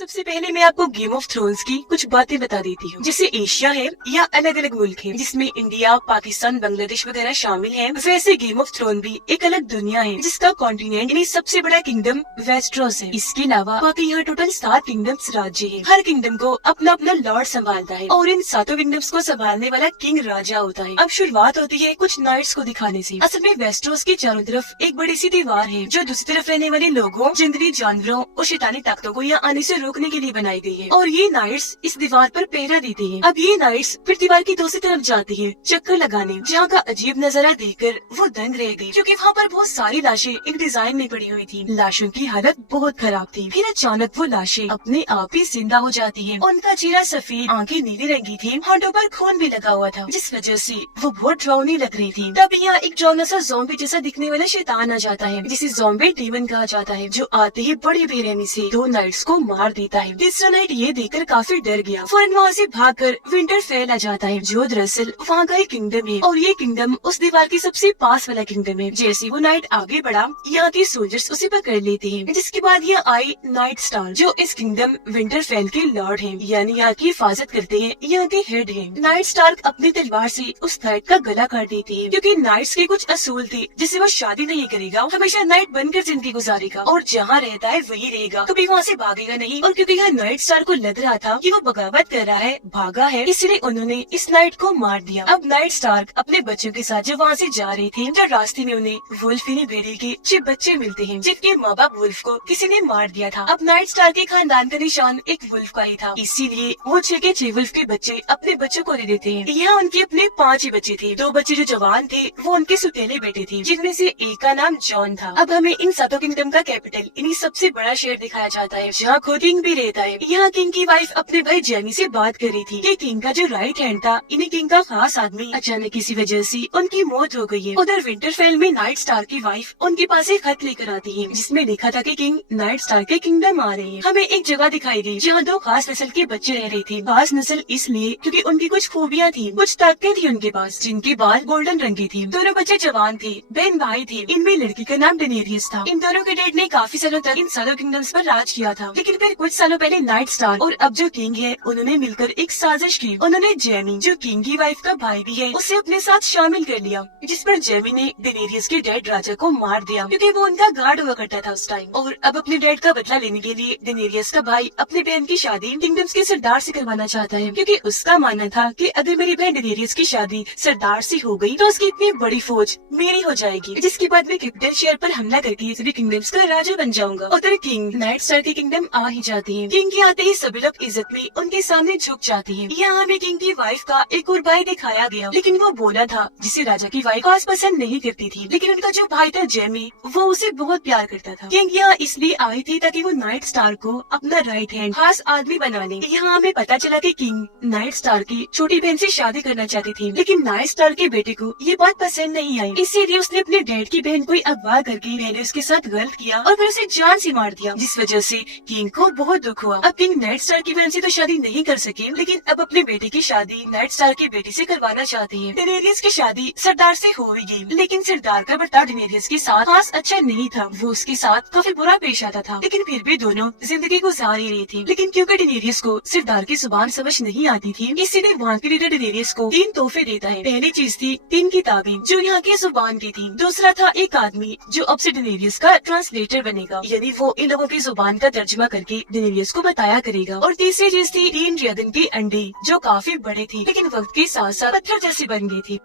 सबसे पहले मैं आपको गेम ऑफ थ्रोन्स की कुछ बातें बता देती हूँ। जैसे एशिया है या अलग अलग मुल्क है जिसमें इंडिया, पाकिस्तान, बांग्लादेश वगैरह शामिल हैं, वैसे गेम ऑफ थ्रोन भी एक अलग दुनिया है जिसका कॉन्टिनेंट यानी सबसे बड़ा किंगडम वेस्टरोस है। इसके अलावा बाकी यहाँ टोटल 7 किंगडम्स राज्य है। हर किंगडम को अपना अपना लॉर्ड संभालता है और इन 7 किंगडम्स को संभालने वाला किंग राजा होता है। अब शुरुआत होती है कुछ नाइट्स को दिखाने से। असल में वेस्टरोस के चारों तरफ एक बड़ी सी दीवार है जो दूसरी तरफ रहने वाले लोगों, जंगली जानवरों और शैतानी ताकतों को यहाँ आने से रोकने के लिए बनाई गई है और ये नाइट्स इस दीवार पर पहरा देते हैं। अब ये नाइट्स फिर दीवार की दूसरी तरफ जाती है चक्कर लगाने, जहाँ का अजीब नजारा देखकर वो दंग रह गई क्योंकि वहाँ पर बहुत सारी लाशें एक डिजाइन में पड़ी हुई थी। लाशों की हालत बहुत खराब थी। फिर अचानक वो लाशें अपने आप ही जिंदा हो जाती है। उनका चेहरा सफेद, आंखें नीली रंगी थी, होंठों पर खून भी लगा हुआ था, जिस वजह से वो बहुत डरावनी लग रही थी। तब यहाँ एक डरावना सा ज़ॉम्बी जैसा दिखने वाला शैतान आ जाता है जिसे ज़ॉम्बी डीमन कहा जाता है, जो आते ही बड़ी बेरहमी से 2 नाइट्स को मार देता है। तीसरा नाइट ये देखकर काफी डर गया, फौरन वहाँ से भागकर विंटरफेल आ जाता है जो दरअसल वहाँ का एक किंगडम है और ये किंगडम उस दीवार के सबसे पास वाला किंगडम है। जैसे वो नाइट आगे बढ़ा, यहाँ के सोल्जर्स उसे पकड़ लेते हैं, जिसके बाद ये आई नाइट स्टार जो इस किंगडम विंटरफेल के लॉर्ड है, यानी यहाँ की हिफाजत करते हैं, यहाँ के हेड है। नाइट स्टार्क अपनी तलवार से उस नाइट का गला काट देती है क्योंकि नाइट्स के कुछ असूल थे, जिससे वो शादी नहीं करेगा, हमेशा नाइट बनकर जिंदगी गुजारेगा और जहाँ रहता है वही रहेगा, कभी वहाँ से भागेगा नहीं। और क्योंकि यहाँ नाइट स्टार को लग रहा था कि वो बगावत कर रहा है, भागा है, इसलिए उन्होंने इस नाइट को मार दिया। अब नाइट स्टार्क अपने बच्चों के साथ जब वहाँ से जा रहे थे, जब रास्ते में उन्हें वुल्फ यानी भेड़िए के 6 बच्चे मिलते हैं जिनके माँ बाप वुल्फ को किसी ने मार दिया था। अब नाइट स्टार के खानदान का निशान एक वुल्फ का ही था, इसीलिए वो 6 के 6 वुल्फ के बच्चे अपने बच्चों को दे देते हैं। यहाँ उनके अपने 5 ही बच्चे थे। 2 बच्चे जो जवान थे वो उनके सुतेले बेटे थे, जिनमें से एक का नाम जॉन था। अब हमें इन 7 किंगडम का कैपिटल यानी सबसे बड़ा शहर दिखाया जाता है, जहाँ खुद किंग भी रहता है। यहाँ किंग की वाइफ अपने भाई जेमी से बात कर रही थी कि किंग का जो राइट हैंड था, इन्हीं किंग का खास आदमी, अचानक किसी वजह से उनकी मौत हो गई है। उधर विंटरफेल में नाइट स्टार की वाइफ उनके पास एक खत लेकर आती है जिसमें लिखा था कि किंग नाइट स्टार के किंगडम आ रहे हैं। हमें एक जगह दिखाई गई जहाँ 2 खास नस्ल के बच्चे रह रहे थे। खास नस्ल इसलिए क्योंकि उनकी कुछ खूबियाँ थी, कुछ ताकतें थी उनके पास, जिनके बाल गोल्डन रंग की थी। दोनों बच्चे जवान थे, बहन भाई थे। इनमें लड़की का नाम डेनेरियस था। इन दोनों के डैड ने काफी सालों तक इन सालों किंगडम्स पर राज किया था, लेकिन फिर कुछ सालों पहले नाइट स्टार और अब जो किंग है उन्होंने मिलकर एक साजिश की। उन्होंने जेमी, जो किंग की वाइफ का भाई भी है, उसे अपने साथ शामिल कर लिया, जिस पर जेमी ने डेनेरियस के डैड राजा को मार दिया क्योंकि वो उनका गार्ड हुआ करता था उस टाइम। और अब अपने डैड का बदला लेने के लिए डेनेरियस का भाई अपनी बहन की शादी किंगडम्स के सरदार से करवाना चाहता है, क्योंकि उसका मानना था कि अगर मेरी बहन डेनेरियस की शादी सरदार से हो गई तो उसकी इतनी बड़ी फौज मेरी हो जाएगी, जिसके बाद मैं कैपिटल शहर पर हमला करके सभी किंगडम्स का राजा बन जाऊंगा। उधर किंग नाइट स्टार के किंगडम आ ही जाती है। किंग के आते ही सभी लोग इज्जत में उनके सामने झुक जाती हैं। यहाँ हमें किंग की वाइफ का एक और भाई दिखाया गया, लेकिन वो बोला था जिसे राजा की वाइफ खास पसंद नहीं करती थी, लेकिन उनका जो भाई था जेमी, वो उसे बहुत प्यार करता था। किंग यहाँ इसलिए आई थी ताकि वो नाइट स्टार को अपना राइट हैंड खास आदमी बना ले। यहाँ हमें पता चला कि किंग नाइट स्टार की छोटी बहन से शादी करना चाहती थी, लेकिन नाइट स्टार के बेटे को ये बात पसंद नहीं आई, इसीलिए उसने अपने डैड की बहन को अगवा करके पहले उसके साथ गलत किया और फिर उसे जान से मार दिया, जिस वजह से किंग को बहुत दुख हुआ। अब किंग नाइट स्टार की बहन से तो शादी नहीं कर सके, लेकिन अब अपने बेटे की शादी नाइट स्टार के बेटे से करवाना चाहते हैं। डेनेरियस की शादी सरदार से हो ही गई, लेकिन सरदार का बर्ताव डेनेरियस के साथ खास अच्छा नहीं था। वो उसके साथ काफी बुरा पेश आता था, लेकिन फिर भी दोनों जिंदगी गुजार ही रही थी। लेकिन क्योंकि डेनेरियस को सरदार की जुबान समझ नहीं आती थी, इसीलिए वहाँ के लीडर डेनेरियस को 3 तोहफे देता है। पहली चीज थी 3 किताबें जो यहाँ की जुबान की थी। दूसरा था एक आदमी जो अब से डेनेरियस का ट्रांसलेटर बनेगा, यानी वो इन लोगों की जुबान का तर्जुमा करके डेनेरियस को बताया करेगा। और तीसरी चीज थी 3 ड्रैगन के अंडे जो काफी बड़े थे, लेकिन वक्त के साथ साथ पत्थर जैसे बन गए थे।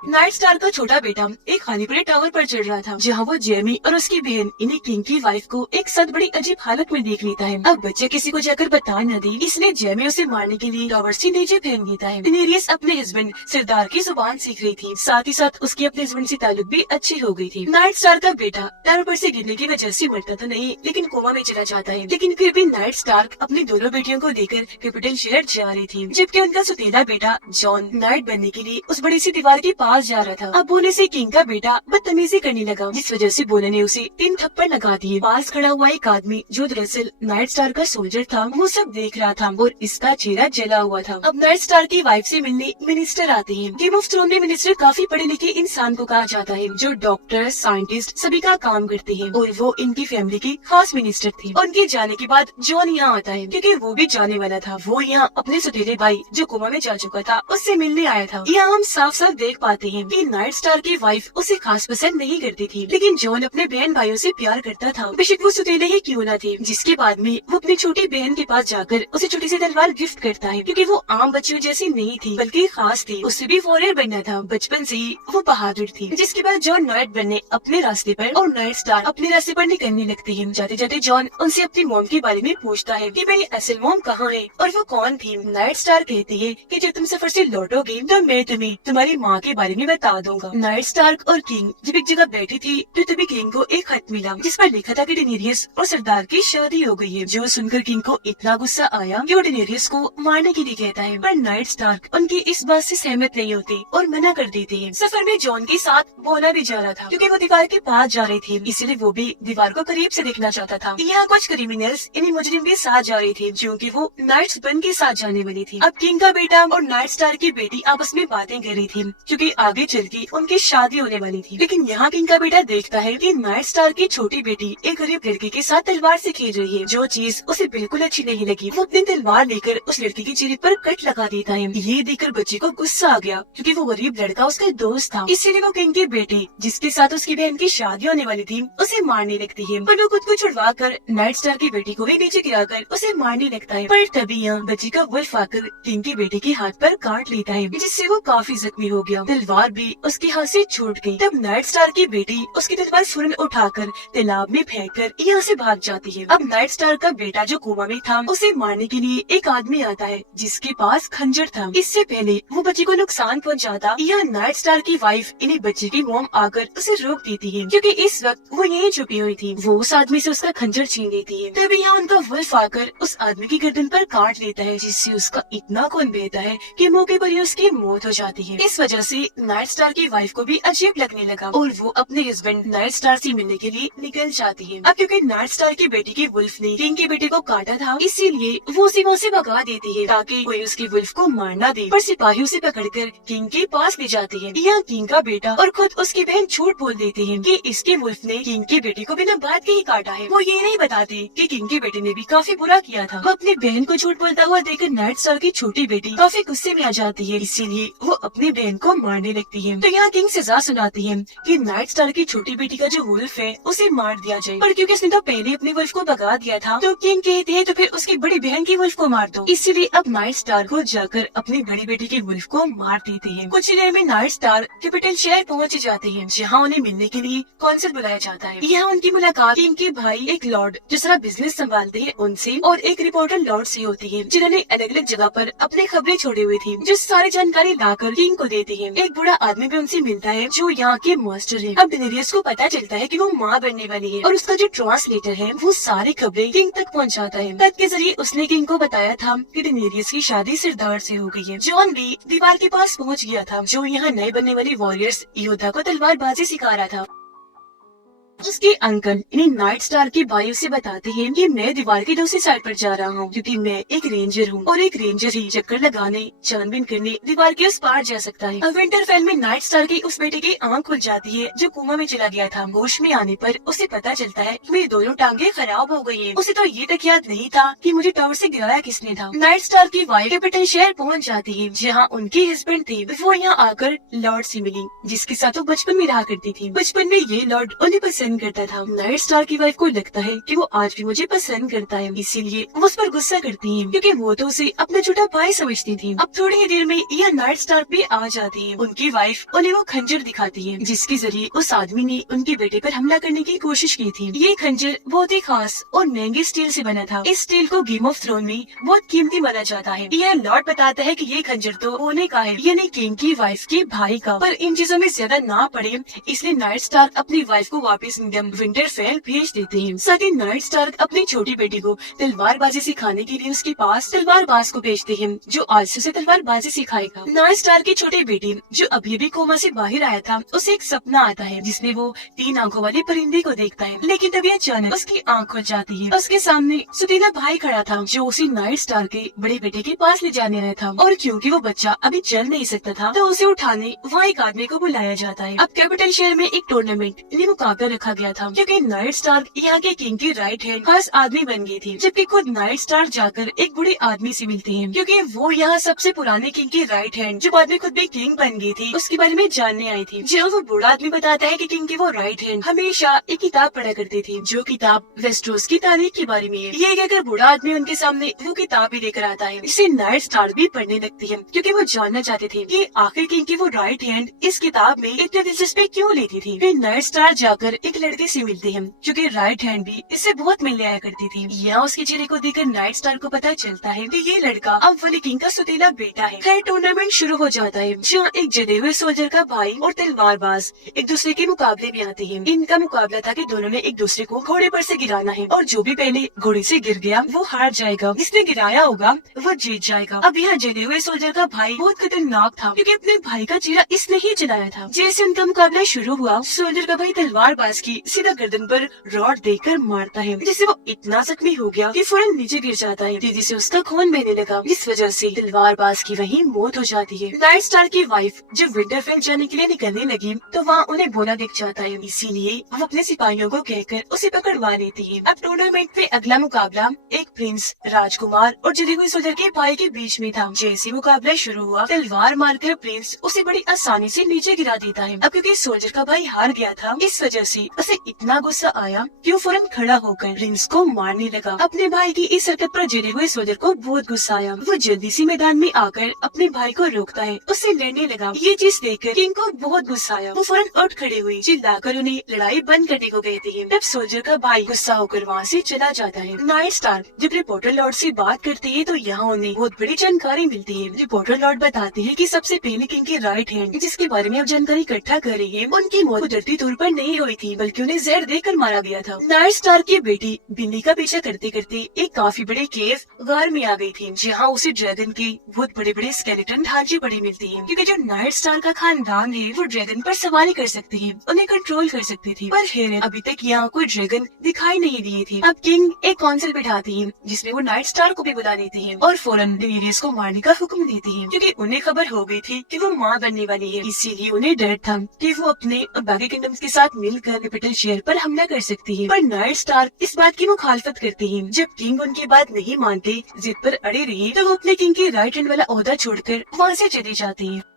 नाइट स्टार का छोटा बेटा एक खालीपड़े टावर पर चढ़ रहा था, जहाँ वो जेमी और उसकी बहन इन्हें किंग की वाइफ को एक साथ बड़ी अजीब हालत में देख लेता है। अब बच्चे किसी को जाकर बता न दे, इसलिए जेमी उसे मारने के लिए टावर से नीचे फेंक देता है। डेनेरियस अपने हस्बैंड सरदार की जुबान सीख रही थी, साथ ही साथ उसकी अपने हस्बैंड से ताल्लुक भी अच्छी हो गई थी। नाइट स्टार का बेटा टावर पर से गिरने की वजह से मरता तो नहीं, लेकिन कोमा में चला जाता है। लेकिन फिर भी नाइट स्टार अपनी दोनों बेटियों को लेकर कैपिटल शहर जा रही थी, जबकि उनका सुतीला बेटा जॉन नाइट बनने के लिए उस बड़ी सी दीवार के पास पास जा रहा था। अब बोने से किंग का बेटा बदतमीजी करने लगा, जिस वजह से बोने ने उसे 3 थप्पड़ लगा दिए। पास खड़ा हुआ एक आदमी जो दरअसल नाइट स्टार का सोल्जर था, वो सब देख रहा था और इसका चेहरा जला हुआ था। अब नाइट स्टार की वाइफ से मिलने मिनिस्टर आते हैं। गेम ऑफ थ्रोन में मिनिस्टर काफी पढ़े लिखे इंसान को कहा जाता है, जो डॉक्टर, साइंटिस्ट सभी का काम करते हैं, और वो इनकी फैमिली की खास मिनिस्टर थी। उनके जाने के बाद जॉन यहाँ आता है, क्योंकि वो भी जाने वाला था। वो यहाँ अपने सौतेले भाई जो कोमा में जा चुका था उससे मिलने आया था। यहाँ हम साफ साफ देख पाते हैं कि नाइट स्टार की वाइफ उसे खास पसंद नहीं करती थी, लेकिन जॉन अपने बहन भाइयों से प्यार करता था, बेशक वो सौतेले ही क्यों न थे। जिसके बाद में वो अपनी छोटी बहन के पास जाकर उसे छोटी सी तलवार गिफ्ट करता है, क्योंकि वो आम बच्चों जैसी नहीं थी बल्कि खास थी। उसे भी वॉरियर बनना था, बचपन से ही वो बहादुर थी। जिसके बाद जॉन नाइट बनने अपने रास्ते पर और नाइट स्टार अपने रास्ते पर निकलने लगती है। जाते जाते जॉन उनसे अपनी मॉम के बारे में पूछता है कि मेरी असल मॉम कहाँ है और वो कौन थी। नाइट स्टार कहती है कि जब तुम सफर से लौटोगे तो मैं तुम्हें तुम्हारी माँ के बारे में बता दूंगा। नाइट स्टार और किंग जब एक जगह बैठी थी तो तभी किंग को एक खत मिला, जिस पर लिखा था कि डेनेरियस और सरदार की शादी हो गई है। जो सुनकर किंग को इतना गुस्सा आया कि वो डेनेरियस को मारने के लिए कहता है, पर नाइट स्टार उनकी इस बात से सहमत नहीं होती और मना कर देते हैं। सफर में जॉन के साथ बोना भी जा रहा था, क्योंकि वो दीवार के पास जा रही थी, इसलिए वो भी दीवार को करीब से देखना चाहता था। यहाँ कुछ क्रिमिनल्स इन्हीं मुजरिम के साथ जा रही थी, क्योंकि वो नाइट्स बन के साथ जाने वाली थी। अब किंग का बेटा और नाइट स्टार की बेटी आपस में बातें कर रही थी, क्योंकि आगे चल के उनकी शादी होने वाली थी। लेकिन यहाँ किंग का बेटा देखता है कि नाइट स्टार की छोटी बेटी एक गरीब लड़के के साथ तलवार से खेल रही है, जो चीज उसे बिल्कुल अच्छी नहीं लगी। वो अपनी तलवार लेकर उस लड़की की चेहरे पर कट लगा देता है। ये देखकर बच्चे को गुस्सा आ गया, क्योंकि वो गरीब लड़का उसका दोस्त था। इसीलिए वो किंग की बेटी, जिसके साथ उसकी बहन की शादी होने वाली थी, उसे मारने लगती है। पर वो खुद को छुड़वा कर नाइट स्टार की बेटी को भी नीचे गिराकर उसे मारने लगता है। पर तभी यहाँ बच्ची का वुल्फ आकर किंग की बेटी के हाथ पर काट लेता है, जिससे वो काफी जख्मी हो गया। तलवार भी उसके हाथ से छूट गई। तब नाइट स्टार की बेटी उसकी तलवार फौरन उठाकर तालाब में फेंककर यहाँ से भाग जाती है। अब नाइट स्टार का बेटा जो कोमा में था, उसे मारने के लिए एक आदमी आता है, जिसके पास खंजर था। इससे पहले वो बच्ची को नुकसान पहुँचाता, यह नाइट स्टार की वाइफ इन्हीं बच्चे की मॉम आकर उसे रोक देती है, क्योंकि इस वक्त वो यहीं छुपी हुई थी। वो उस आदमी से उसका खंजर छीन लेती है। तभी यहाँ उनका वुल्फ आकर उस आदमी की गर्दन पर काट लेता है, जिससे उसका इतना खून बहता है कि मौके पर ही उसकी मौत हो जाती है। इस वजह से नाइट स्टार की वाइफ को भी अजीब लगने लगा और वो अपने हस्बैंड नाइट स्टार से मिलने के लिए निकल जाती है। अब क्योंकि नाइट स्टार की बेटी की वुल्फ ने किंग के बेटे को काटा था, इसीलिए वो उसे वहाँ से भगा देती है, ताकि कोई उसकी वुल्फ को मार न दे। पर सिपाही उसे पकड़कर किंग के पास ले जाते हैं। यहाँ किंग का बेटा और खुद उसकी बहन झूठ बोल देते हैं कि इसकी वुल्फ ने किंग के बेटे को बिना बात के ही काटा है। वो ये नहीं बताते कि किंग के बेटे ने भी काफी बुरा किया था। वो अपनी बहन को झूठ बोलता हुआ देखकर नाइट स्टार की छोटी बेटी काफी गुस्से में आ जाती है, इसीलिए वो अपनी बहन को मारने लगती है। तो यहाँ किंग सजा सुनाती है कि नाइट स्टार की छोटी बेटी का जो वुल्फ है उसे मार दिया जाए। पर क्योंकि उसने तो पहले अपनी वुल्फ को भगा दिया था, तो किंग कहते हैं तो फिर उसकी बड़ी बहन की वुल्फ को मार दो। इसीलिए अब नाइट स्टार को जाकर अपनी बड़ी बेटी की वुल्फ को मार देते हैं। कुछ ही देर में नाइट स्टार कैपिटल शहर पहुँच जाते हैं, जहाँ उन्हें मिलने के लिए कौंसिल बुलाया जाता है। यहाँ उनकी मुलाकात किंग के भाई एक लॉर्ड जो सारा बिजनेस संभालते हैं उनसे और एक रिपोर्टर लॉर्ड से होती है, जिन्होंने अलग अलग जगह पर अपनी खबरें छोड़ी हुई थी, जो सारी जानकारी लाकर किंग को देते हैं। एक बूढ़ा आदमी भी उनसे मिलता है, जो यहाँ के मास्टर है। अब डेनेरियस को पता चलता है कि वो माँ बनने वाली है, और उसका जो ट्रांसलेटर है वो सारी खबरें किंग तक पहुँचाता है। तब के जरिए उसने किंग को बताया था कि डेनेरियस की शादी सरदार से हो गई है। जॉन भी दीवार के पास पहुँच गया था, जो यहाँ नए बनने वाली वॉरियर्स योद्धा को तलवारबाजी सिखा रहा था। उसके अंकल इन्हें नाइट स्टार के भाइयों से बताते हैं कि मैं दीवार की दूसरी साइड पर जा रहा हूँ, क्योंकि मैं एक रेंजर हूँ और एक रेंजर ही चक्कर लगाने, छानबीन करने दीवार के उस पार जा सकता है। अब विंटरफेल में नाइट स्टार की उस बेटे की आंख खुल जाती है, जो कोमा में चला गया था। होश में आने पर उसे पता चलता है कि मेरी दोनों टांगे खराब हो गई है। उसे तो ये तक याद नहीं था कि मुझे टावर से गिराया किसने था। नाइट स्टार की वाइफ कैपिटल शहर पहुँच जाती है, जहाँ उनके हस्बैंड थे। वो यहाँ आकर लॉर्ड से मिली, जिसके साथ वो बचपन में रहा करती थी। बचपन में ये लॉर्ड उन्हें पसंद करता था। नाइट स्टार की वाइफ को लगता है कि वो आज भी मुझे पसंद करता है, इसीलिए वो उस पर गुस्सा करती है, क्योंकि वो तो उसे अपना छोटा भाई समझती थी। अब थोड़ी ही देर में यह नाइट स्टार भी आ जाती है। उनकी वाइफ उन्हें वो खंजर दिखाती है, जिसके जरिए उस आदमी ने उनके बेटे पर हमला करने की कोशिश की थी। ये खंजर बहुत ही खास और महंगे स्टील से बना था। इस स्टील को गेम ऑफ थ्रोन में बहुत कीमती माना जाता है। यह लॉर्ड बताता है कि ये खंजर तो होने का है, यानी किंग की वाइफ के भाई का। पर इन चीजों में ज्यादा ना पड़े, इसलिए नाइट स्टार अपनी वाइफ को वापस किंगडम विंटरफेल भेज देते हैं। साथ ही नाइट स्टार्क अपनी छोटी बेटी को तलवारबाजी सिखाने के लिए उसके पास तलवारबाज को भेजते हैं, जो आज से उसे तलवारबाजी सिखाएगा। नाइट स्टार्क की छोटी बेटी जो अभी भी कोमा से बाहर आया था, उसे एक सपना आता है जिसमें वो 3 आंखों वाले परिंदे को देखता है। लेकिन तभी अचानक उसकी आंख खुल जाती है। उसके सामने सुतीला भाई खड़ा था, जो उसी नाइट स्टार्क के बड़े बेटे के पास ले जाने आया था। और क्योंकि वो बच्चा अभी चल नहीं सकता था, तो उसे उठाने वहाँ एक आदमी को बुलाया जाता है। अब कैपिटल शहर में एक टूर्नामेंट यानी मुकाबला रखा गया था, क्योंकि नाइट स्टार्क यहाँ के किंग की राइट हैंड खास आदमी बन गई थी। जबकि खुद नाइट स्टार्क जाकर एक बूढ़े आदमी से मिलते हैं, क्योंकि वो यहाँ सबसे पुराने किंग की राइट हैंड, जो बाद में खुद भी किंग बन गई थी, उसके बारे में जानने आई थी। जहाँ वो बूढ़ा आदमी बताता है कि किंग की वो राइट हैंड हमेशा एक किताब पढ़ा करती थी, जो किताब वेस्टरोस की तारीख के बारे में है। ये कहकर बूढ़ा आदमी उनके सामने वो किताब भी लेकर आता है, जिसे नाइट स्टार्क भी पढ़ने लगती है, क्योंकि वो जानना चाहते थे कि आखिर किंग की वो राइट हैंड इस किताब में इतने दिलचस्पी क्यों लेती थी। फिर नाइट स्टार्क जाकर एक लड़के से मिलते हैं, जो कि राइट हैंड भी इससे बहुत मिलने आया करती थी। यहाँ उसके चेहरे को देखकर नाइट स्टार्क को पता चलता है कि ये लड़का अब वाले किंग का सुतीला बेटा है। खैर टूर्नामेंट शुरू हो जाता है, जहाँ एक जले हुए सोल्जर का भाई और तलवारबाज एक दूसरे के मुकाबले में आते हैं। इनका मुकाबला था कि दोनों ने एक दूसरे को घोड़े पर से गिराना है, और जो भी पहले घोड़े से गिर गया वो हार जाएगा, जिसने गिराया होगा वो जीत जाएगा। अब यहाँ जले हुए सोल्जर का भाई बहुत खतरनाक था, क्योंकि अपने भाई का चेहरा इसने ही जलाया था। जैसे उनका मुकाबला शुरू हुआ, सोल्जर का भाई तलवारबाज की सीधा गर्दन पर रॉड देकर मारता है, जिससे वो इतना जख्मी हो गया कि फौरन नीचे गिर जाता है। तेजी से उसका खून बहने लगा, इस वजह से तलवारबाज की वहीं मौत हो जाती है। नाइट स्टार्क की वाइफ जब विंटरफेल जाने के लिए निकलने लगी, तो वहाँ उन्हें बोला दिख जाता है, इसीलिए वो अपने सिपाहियों को कहकर उसे पकड़वा लेती है। अब टूर्नामेंट में अगला मुकाबला एक प्रिंस, राजकुमार और जले हुए सोल्जर के भाई के बीच में था। जैसे मुकाबला शुरू हुआ, तलवार मारकर प्रिंस उसे बड़ी आसानी से नीचे गिरा देता है। अब क्योंकि सोल्जर का भाई हार गया था, इस वजह से उसे इतना गुस्सा आया कि वो फौरन खड़ा होकर प्रिंस को मारने लगा। अपने भाई की इस हरकत पर जले हुए सोल्जर को बहुत गुस्सा आया। वो जल्दी से मैदान में आकर अपने भाई को रोकता है, उससे लड़ने लगा। ये चीज देखकर किंग को बहुत गुस्सा आया। वो फौरन उठ खड़े हुए, चिल्लाकर उन्हें लड़ाई बंद करने को कहते हैं। तब सोल्जर का भाई गुस्सा होकर वहाँ से चला जाता है। नाइट स्टार्क जब रिपोर्टर लॉर्ड से बात करते हैं, तो यहाँ उन्हें बहुत बड़ी जानकारी मिलती है। रिपोर्टर लॉर्ड बताते हैं कि सबसे पहले किंग की राइट हैंड, जिसके बारे में अब जानकारी इकट्ठा कर रही है, उनकी मौत कुदरती तौर पर नहीं हुई थी, बल्कि उन्हें जहर देकर मारा गया था। नाइट स्टार्क की बेटी बिल्ली का पीछा करते करते एक काफी बड़े केव गार में आ गई थी, जहाँ उसे ड्रैगन के बहुत बड़े बड़े स्केलेटन ढांचे बड़ी मिलती है, क्योंकि जो नाइट स्टार्क का खानदान है वो ड्रैगन पर सवारी कर सकते हैं, उन्हें कंट्रोल कर सकती थी। पर हैरत, अभी तक यहाँ कोई ड्रैगन दिखाई नहीं दिए थे। अब किंग एक काउंसिल बिठाती है, जिसमें वो नाइट स्टार्क को भी बुला लेती है और फौरन डेनेरियस को मारने का हुक्म देती है, क्योंकि उन्हें खबर हो गई थी कि वो माँ बनने वाली है। इसीलिए उन्हें डर था कि वो अपने और बाकी किंगडम्स के साथ मिलकर कैपिटल शहर पर हमला कर सकती है। पर नाइट स्टार्क इस बात की मुखालफत करती है। जब किंग उनकी बात नहीं मानते, जिद पर अड़े रहे, तो वो अपने किंग के राइट हैंड वाला ओहदा छोड़कर वहाँ से चली जाती है।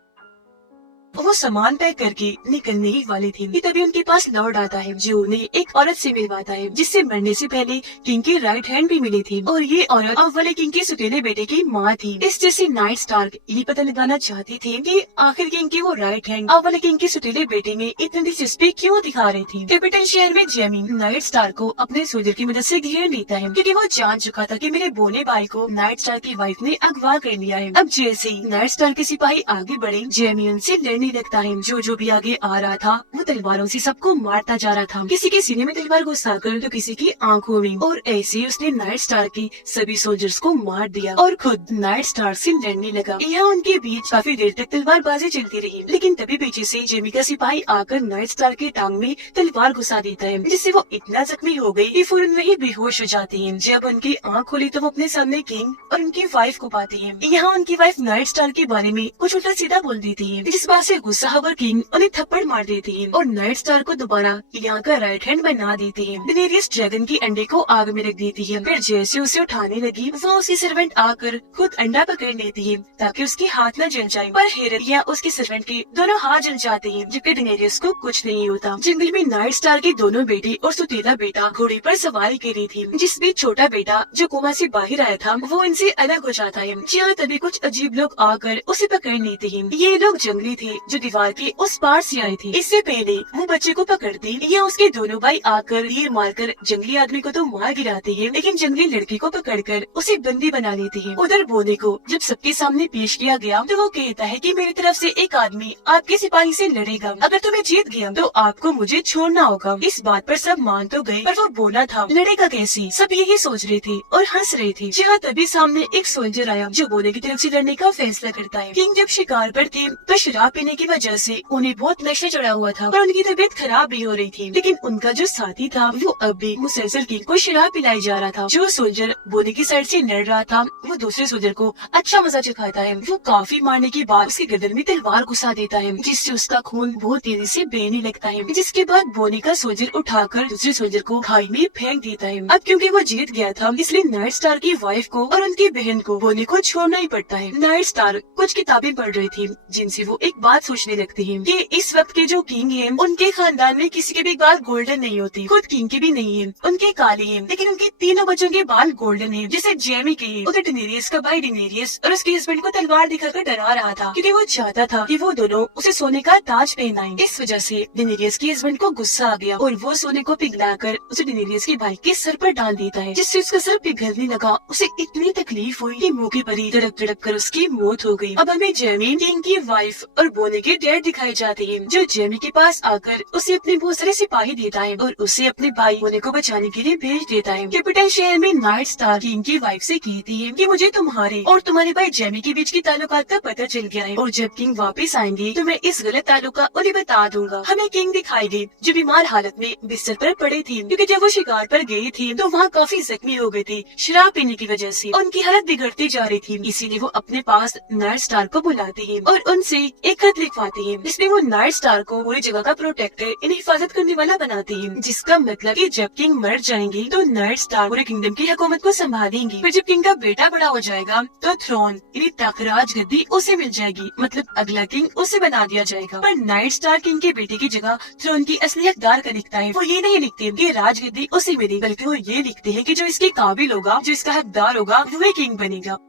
वो सामान पैक करके निकलने ही वाली थी कि तभी उनके पास लॉर्ड आता है, जो उन्हें एक औरत से मिलवाता है, जिससे मरने से पहले किंग की राइट हैंड भी मिली थी, और ये औरत अब वाले किंग के सुतीले बेटे की माँ थी। इस जैसे नाइट स्टार्क ये पता लगाना चाहती थी कि आखिर किंग की वो राइट हैंड अब वाले किंग के सुतीले बेटे में इतनी दिलचस्पी क्यों दिखा रही थी। कैपिटल शहर में जेमी नाइट स्टार्क को अपने सोल्जर की मदद से घेर लेता है, क्योंकि वो जान चुका था कि मेरे बोने भाई को नाइट स्टार्क की वाइफ ने अगवा कर लिया है। अब जैसे ही नाइट स्टार्क के सिपाही आगे बढ़े, जेमी उनसे लड़ने लगता है। जो भी आगे आ रहा था, वो तलवारों से सबको मारता जा रहा था, किसी के सीने में तलवार घुसाकर तो किसी की आंखों में, और ऐसे ही उसने नाइट स्टार्क की सभी सोल्जर्स को मार दिया और खुद नाइट स्टार्क से लड़ने लगा। यहाँ उनके बीच काफी देर तक तलवारबाजी चलती रही, लेकिन तभी पीछे से जेमी का सिपाही आकर नाइट स्टार्क की टांग में तलवार घुसा देता है, जिससे वो इतना जख्मी हो गई कि फौरन वही बेहोश हो जाती है। जब उनकी आंख खोली तो वो अपने सामने किंग और उनकी वाइफ को पाती है। यहाँ उनकी वाइफ नाइट स्टार्क के बारे में कुछ उल्टा सीधा बोल देती है, जिस बात से गुस्सा होकर किंग उन्हें थप्पड़ मार देती है और नाइट स्टार्क को दोबारा यहाँ का राइट हैंड बना देती है। डेनेरियस ड्रैगन की अंडे को आग में रख देती है। फिर जैसे उसे उठाने लगी, वो उसकी सर्वेंट आकर खुद अंडा पकड़ लेती है ताकि उसके हाथ न जल जाए। पर हैरत, या उसके सर्वेंट के दोनों हाथ जल जाते हैं, जबकि डेनेरियस को कुछ नहीं होता। जंगल में नाइट स्टार्क के दोनों बेटे और सुतीला बेटा घोड़े पर सवारी कर रही थी, जिसमें छोटा बेटा जो कोमा से बाहर आया था वो इनसे अलग हो जाता है। जहाँ तभी कुछ अजीब लोग आकर उसे पकड़ लेते हैं। ये लोग जंगली थे जो दीवार के उस पार से आए थे। इससे पहले वो बच्चे को पकड़ते या उसके दोनों भाई आकर तीर मारकर जंगली आदमी को तो मार गिराते हैं, लेकिन जंगली लड़की को पकड़कर उसे बंदी बना लेते हैं। उधर बोने को जब सबके सामने पेश किया गया तो वो कहता है कि मेरी तरफ से एक आदमी आपके सिपाही से लड़ेगा, अगर तुम्हें जीत गया तो आपको मुझे छोड़ना होगा। इस बात पर सब मान तो गए, पर वो बोला था लड़ेगा कैसे, सब यही सोच रहे थे और हंस रहे थे। जहाँ तभी सामने एक सोल्जर आया जो बोने की तरफ से लड़ने का फैसला करता है। किंग जब शिकार पर थे तो शराब पीने की वजह से उन्हें बहुत नशा चढ़ा हुआ था और उनकी तबीयत खराब भी हो रही थी, लेकिन उनका जो साथी था वो अब भी मुसलसल किंग को शराब पिलाई जा रहा था। जो सोल्जर बोने की साइड से लड़ रहा था वो दूसरे सोल्जर को अच्छा मजा चखाता है। वो काफी मारने के बाद उसके गर्दन में तलवार घुसा देता है, जिससे उसका खून बहुत तेजी से बहने लगता है। जिसके बाद बोने का सोल्जर उठाकर दूसरे सोल्जर को खाई में फेंक देता है। अब क्योंकि वो जीत गया था इसलिए नाइट स्टार की वाइफ को और उनकी बहन को बोने को छोड़ना ही पड़ता है। नाइट स्टार कुछ किताबें पढ़ रही थी जिनसे वो एक बात सोचने लगती है कि इस वक्त के जो किंग हैं उनके खानदान में किसी के भी बाल गोल्डन नहीं होती, खुद किंग के भी नहीं है, उनके काले हैं, लेकिन उनके तीनों बच्चों के बाल गोल्डन है जैसे जेमी के है। उधर डेनेरियस का भाई डेनेरियस और उसके हस्बैंड को तलवार दिखाकर डरा रहा था क्योंकि वो चाहता था कि वो दोनों उसे सोने का ताज पहनाएं। इस वजह से डेनेरियस के हस्बैंड को गुस्सा आ गया और वो सोने को पिघलाकर उसे डेनेरियस के भाई के सर पर डाल देता है, जिससे उसका सर पिघलने लगा। उसे इतनी तकलीफ हुई कि मुंह के परी तड़प तड़प कर उसकी मौत हो गई। अब हमें जेमी, किंग की वाइफ और बोने के डैड दिखाए जाते हैं, जो जेमी के पास आकर उसे अपने बहुत सारे सिपाही देता है और उसे अपने भाई बोने को बचाने के लिए भेज देता है। कैपिटल शहर में नाइट स्टार किंग की वाइफ से कहती है कि मुझे तुम्हारे और तुम्हारे भाई जेमी के बीच की ताल्लुकात का पता चल गया है और जब किंग वापस आएंगे तो मैं इस गलत ताल्लुका उन्हें बता दूंगा। हमें किंग दिखाई गए जो बीमार हालत में बिस्तर पर पड़े थे, क्योंकि जब वो शिकार पर गए थे तो वहाँ काफी जख्मी हो गए थे शराब पीने की वजह से। उनकी हालत बिगड़ती जा रही थी, इसीलिए वो अपने पास नाइट स्टार को बुलाते हैं और उनसे एक खत लिखवाते हैं जिसमें वो नाइट स्टार को पूरी जगह का प्रोटेक्टर, इन्हें हिफाजत करने वाला बनाते हैं, जिसका मतलब कि जब किंग मर जाएंगे तो नाइट स्टार पूरे किंगडम की हुकूमत को संभालेंगे। फिर जब किंग का बेटा बड़ा हो जाएगा तो थ्रोन, यानी तखराज गद्दी उसे मिल जाएगी, मतलब अगला किंग उसे बना दिया जाएगा। पर नाइट स्टार किंग के बेटे की जगह थ्रोन की असली हकदार का लिखता है। वो ये नहीं लिखते कि राजगद्दी उसे मिली, बल्कि वो ये लिखते हैं कि जो इसके काबिल होगा, जो इसका हकदार होगा, वही किंग बनेगा।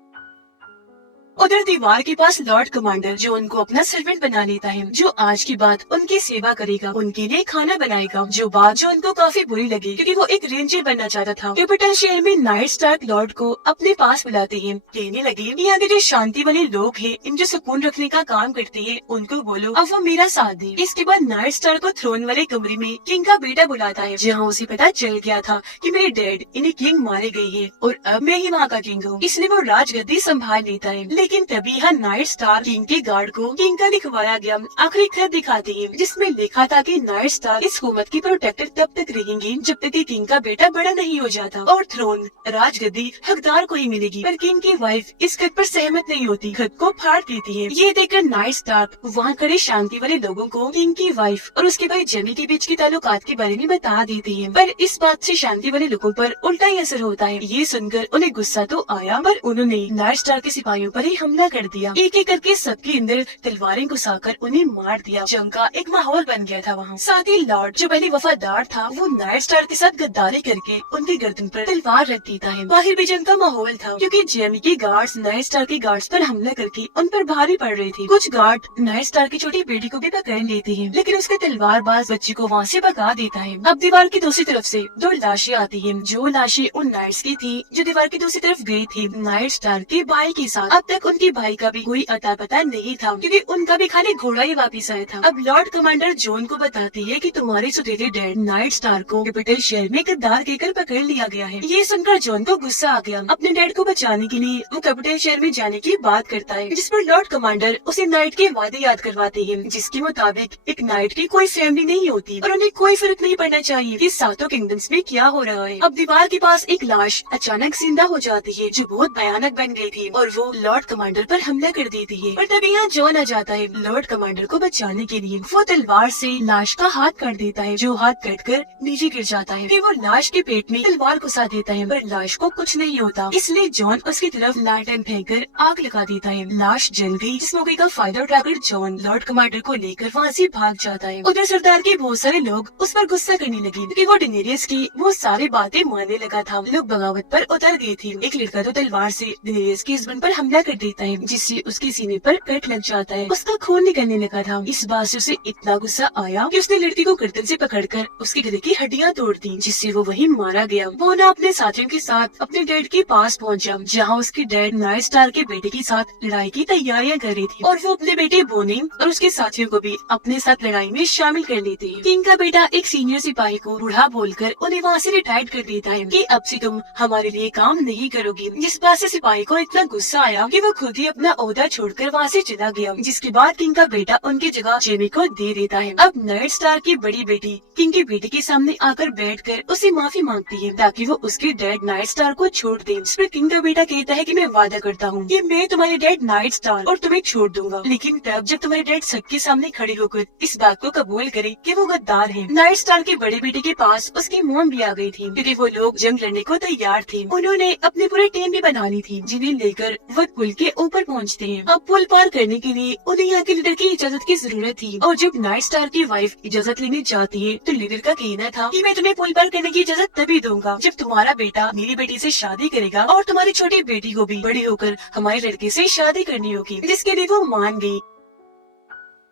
उधर दीवार के पास लॉर्ड कमांडर जो उनको अपना सर्वेंट बना लेता है, जो आज के बाद उनकी सेवा करेगा, उनके लिए खाना बनाएगा, जो बात जो उनको काफी बुरी लगी क्योंकि वो एक रेंजर बनना चाहता था। कैपिटल शहर में नाइट स्टार्क लॉर्ड को अपने पास बुलाते हैं, कहने लगे यहाँ के जो शांति वाले लोग हैं, इन जो सुकून रखने का काम करते हैं, उनको बोलो अब वो मेरा साथ दे। इसके बाद नाइट स्टार को थ्रोन वाले कमरे में किंग का बेटा बुलाता है, जहाँ उसे पता चल गया था कि मेरे डैड इन्हें किंग मारे गए हैं और अब मैं ही वहाँ का किंग हूँ, इसलिए वो राजगद्दी संभाल लेता है। लेकिन तभी यहाँ नाइट स्टार किंग के गार्ड को किंग का लिखवाया गया आखिरी खत दिखाते हैं, जिसमें लिखा था कि नाइट स्टार इस हुकूमत की प्रोटेक्टर तब तक रहेंगे जब तक कि किंग का बेटा बड़ा नहीं हो जाता और थ्रोन, राजगद्दी हकदार को ही मिलेगी। पर किंग की वाइफ इस खत पर सहमत नहीं होती, खत को फाड़ देती है। ये देखकर नाइट स्टार वहाँ खड़े शांति वाले लोगों को किंग की वाइफ और उसके भाई जेमी के बीच के ताल्लुकात के बारे में बता देती है। पर इस बात से शांति वाले लोगों पर उल्टा ही असर होता है। ये सुनकर उन्हें गुस्सा तो आया, पर उन्होंने नाइट स्टार के सिपाहियों पर ही हमला कर दिया। एक एक करके सबके अंदर तलवारें घुसाकर उन्हें मार दिया। जंग का एक माहौल बन गया था वहाँ। साथ ही लॉर्ड जो पहले वफादार था, वो नाइट स्टार के साथ गद्दारी करके उनकी गर्दन पर तलवार रख देता है। बाहर भी जंग का माहौल था क्योंकि जेमी के गार्ड्स नाइट स्टार के गार्ड्स पर हमला करके उन पर भारी पड़ रहे थे। कुछ गार्ड नाइट स्टार की छोटी बेटी को भी पकड़ लेते हैं, लेकिन उसके तलवारबाज बच्चे को वहाँ से भगा देता है। अब दीवार की दूसरी तरफ से दो लाशें आती हैं, जो लाशें उन नाइट्स की थी जो दीवार की दूसरी तरफ गई थी नाइट स्टार के भाई के साथ। अब तक उनके भाई का भी कोई अता पता नहीं था क्योंकि उनका भी खाली घोड़ा ही वापिस आया था। अब लॉर्ड कमांडर जॉन को बताती है कि तुम्हारे सुतेले डैड नाइट स्टार को कैपिटल शहर में गद्दार कहकर पकड़ लिया गया है। ये सुनकर जॉन को गुस्सा आ गया। अपने डैड को बचाने के लिए वो कैपिटल शहर में जाने की बात करता है, जिस पर लॉर्ड कमांडर उसे नाइट के वादे याद करवाते हैं, जिसके मुताबिक एक नाइट की कोई फैमिली नहीं होती और उन्हें कोई फर्क नहीं पड़ना चाहिए कि सातों किंगडम्स में क्या हो रहा है। अब दीवार के पास एक लाश अचानक जिंदा हो जाती है जो बहुत भयानक बन गई थी और वो लॉर्ड कमांडर पर हमला कर देती है। पर तभी यहाँ जॉन आ जाता है लॉर्ड कमांडर को बचाने के लिए। वो तलवार से लाश का हाथ काट देता है, जो हाथ कटकर नीचे गिर जाता है। फिर वो लाश के पेट में तलवार घुसा देता है, पर लाश को कुछ नहीं होता, इसलिए जॉन उसकी तरफ लालटेन फेंककर आग लगा देता है। लाश जल गई। इस मौके का फायदा उठाकर जॉन लॉर्ड कमांडर को लेकर वहाँ से भाग जाता है। उधर सरदार के बहुत सारे लोग उस पर गुस्सा करने लगे क्योंकि वो डेनेरियस की वो सारी बातें मानने लगा था। लोग बगावत पर उतर गए थे। एक लड़का तो तलवार से डेनेरियस के हस्बैंड पर हमला कर देता है, जिससे उसके सीने पर कट लग जाता है। उसका खून निकलने लगा था। इस बात से उसे इतना गुस्सा आया कि उसने लड़की को गर्दन से पकड़कर उसके गले की हड्डियां तोड़ दी, जिससे वो वहीं मारा गया। वो ना अपने साथियों के साथ अपने डैड के पास पहुंचा, जहां उसके डैड नाइट स्टार के बेटे के साथ लड़ाई की तैयारियां कर रही थी और वो अपने बेटे बोनी और उसके साथियों को भी अपने साथ लड़ाई में शामिल कर लेते हैं। किंग का बेटा एक सीनियर सिपाही को बूढ़ा बोलकर उन्हें वहाँ से रिटायर्ड कर देता है कि अब से तुम हमारे लिए काम नहीं करोगी। जिस बात से सिपाही को इतना गुस्सा आया कि वो खुद ही अपना ओहदा छोड़कर वहाँ से चला गया, जिसके बाद किंग का बेटा उनकी जगह जेमी को दे देता है। अब नाइट स्टार की बड़ी बेटी किंग के बेटे के सामने आकर बैठकर उसे माफी मांगती है ताकि वो उसके डैड नाइट स्टार को छोड़ दे। इस पर किंग का बेटा कहता है कि मैं वादा करता हूँ कि मैं तुम्हारे डैड नाइट स्टार और तुम्हें छोड़ दूंगा, लेकिन तब जब तुम्हारे डैड सबके सामने खड़े होकर इस बात को कबूल करे कि वो गद्दार है। नाइट स्टार के बड़े बेटे के पास उसकी मॉम भी आ गई थी, क्योंकि वो लोग जंग लड़ने को तैयार थे। उन्होंने अपनी पूरी टीम भी बना ली थी, जिन्हें लेकर वो पुल के ऊपर पहुँचते हैं। अब पुल पार करने के लिए उन्हें यहाँ के लीडर की इजाजत की जरूरत थी, और जब नाइट स्टार की वाइफ इजाजत लेने जाती है तो लीडर का कहना था कि मैं तुम्हें पुल पार करने की इजाजत तभी दूंगा जब तुम्हारा बेटा मेरी बेटी से शादी करेगा और तुम्हारी छोटी बेटी को भी बड़ी होकर हमारे लड़के से शादी करनी होगी, जिसके लिए वो मान गई।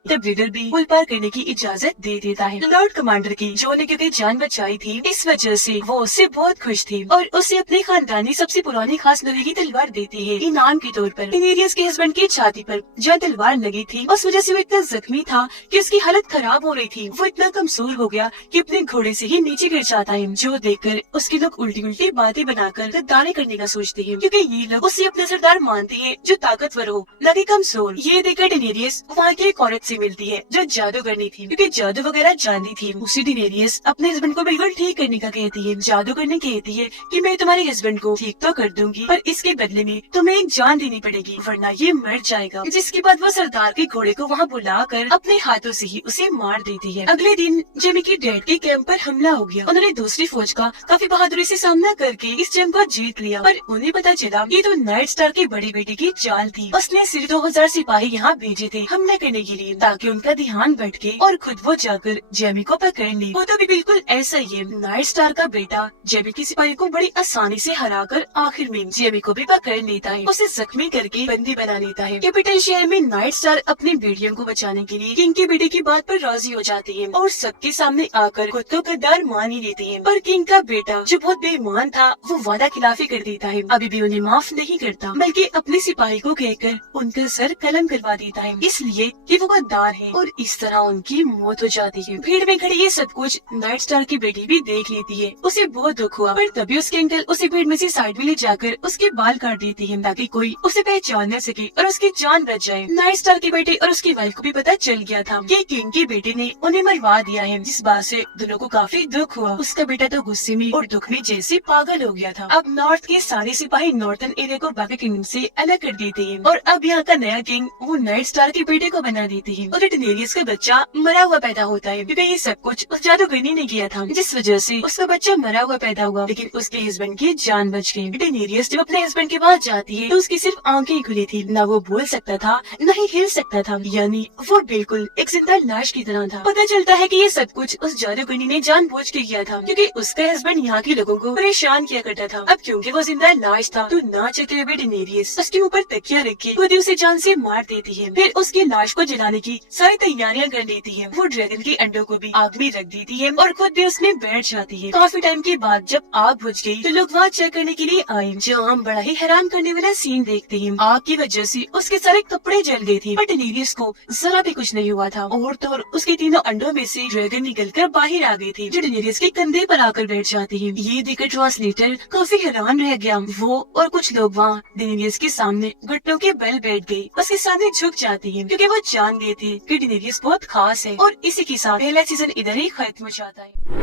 तब लीडर भी पुल पार करने की इजाजत दे देता है। लॉर्ड कमांडर की जो ने क्योंकि जान बचाई थी, इस वजह से वो उससे बहुत खुश थी और उसे अपने खानदानी सबसे पुरानी खास लोहे की तलवार देती है इनाम के तौर पर। डेनेरियस के हस्बैंड की छाती पर जहाँ तलवार लगी थी, उस वजह से वो इतना जख्मी था कि उसकी हालत खराब हो रही थी। वो इतना कमजोर हो गया कि अपने घोड़े से ही नीचे गिर जाता है, जो देखकर उसके लोग उल्टी उल्टी बातें बनाकर गद्दारी करने का सोचते हैं, क्योंकि ये लोग उसे अपना सरदार मानते हैं जो ताकतवर हो, न कि कमजोर। ये देखकर डेनेरियस वहाँ की एक औरत से मिलती है जो जादूगरनी थी, क्योंकि जादू वगैरह जानती थी। उसी डेनेरियस अपने हस्बैंड को बिल्कुल ठीक करने का कहती है। जादूगरनी कहती है कि मैं तुम्हारे हस्बैंड को ठीक तो कर दूंगी, पर इसके बदले में तुम्हें एक जान देनी पड़ेगी, वरना ये मर जाएगा। जिसके बाद वो सरदार के घोड़े को वहाँ बुलाकर अपने हाथों से ही उसे मार देती है। अगले दिन जेमी के डैड के कैंप पर हमला हो गया। उन्होंने दूसरी फौज का काफी बहादुरी से सामना करके इस जंग को जीत लिया, पर उन्हें पता चला ये तो नाइट स्टार के बड़े बेटे की चाल थी। उसने सिर्फ 2000 सिपाही यहाँ भेजे थे हमला करने के लिए, ताकि उनका ध्यान भटके और खुद वो जाकर जेमी को पकड़ ले। वो तो भी बिल्कुल ऐसा ही है। नाइट स्टार का बेटा जेमी की सिपाही को बड़ी आसानी से हराकर आखिर में जेमी को भी पकड़ लेता है, उसे जख्मी करके बंदी बना लेता है। कैपिटल शहर में नाइट स्टार अपनी बेटियों को बचाने के लिए किंग के बेटे की बात पर राजी हो जाती है और सबके सामने आकर खुद को गद्दार मान ही लेती है। पर किंग का बेटा जो बहुत बेईमान था, वो वादा खिलाफी कर देता है, अभी भी उन्हें माफ नहीं करता, बल्कि अपने सिपाही को कहकर उनका सर कलम करवा देता है, इसलिए कि वो गद्दार है, और इस तरह उनकी मौत हो जाती है। भीड़ में खड़ी ये सब कुछ नाइट स्टार की बेटी भी देख लेती है। उसे बहुत दुख हुआ, पर तभी उसके अंकल उसे भीड़ में से साइड में ले जाकर उसके बाल काट देती है, ताकि कोई उसे पहचान न सके और उसकी जान बच जाए। नाइट स्टार के बेटे और उसकी वाइफ को भी पता चल गया था कि किंग के बेटे ने उन्हें मरवा दिया है, जिस बात से दोनों को काफी दुख हुआ। उसका बेटा तो गुस्से में और दुख में जैसे पागल हो गया था। अब नॉर्थ के सारे सिपाही नॉर्थन एरिया को बाकी किंगडम से अलग कर देते हैं, और अब यहाँ का नया किंग वो नाइट स्टार के बेटे को बना देते हैं, और डेनेरियस का बच्चा मरा हुआ पैदा होता है, क्योंकि ये सब कुछ उस जादूगरनी ने किया था, जिस वजह से उसका बच्चा मरा हुआ पैदा हुआ, लेकिन उसके हस्बैंड की जान बच गई। डेनेरियस जब अपने हस्बैंड के पास जाती है तो उसकी सिर्फ आंखें खुली थी, न वो बोल सकता था न ही हिल सकता था, यानी वो बिल्कुल एक जिंदा लाश की तरह था। पता चलता है कि ये सब कुछ उस जादूगरनी ने जानबूझ के किया था, क्योंकि उसका हस्बैंड यहाँ के लोगों को परेशान किया करता था। अब क्योंकि वो जिंदा लाश था तो ना चाहते हुए डेनेरियस उसके ऊपर तकिया रख के खुद ही उसे जान से मार देती है। फिर उसकी लाश को जलाने की सारी तैयारियां कर लेती है। वो ड्रैगन के अंडों को भी आग में रख देती है और खुद भी उसमें बैठ जाती है। काफी टाइम के बाद जब आग बुझ गई तो लोग वहाँ चेक करने के लिए आए, जहाँ हम बड़ा ही हैरान करने वाला सीन देखते हैं। आग की वजह से उसके सारे कपड़े जल गए थे, पर डेनेरियस को जरा भी कुछ नहीं हुआ था, और तो और उसके तीनों अंडों में से ड्रैगन निकलकर बाहर आ गए थे, जो डेनेरियस के कंधे पर आकर बैठ जाती है। ये देखकर ट्रांसलेटर काफी हैरान रह गया। वो और कुछ लोग वहाँ डेनेरियस के सामने घुटनों के बल बैठ गए, उसके सामने झुक जाती है, क्योंकि वो जान गए थे कि डेनेरियस बहुत खास है। और इसी के साथ पहला सीजन इधर ही खत्म हो जाता है।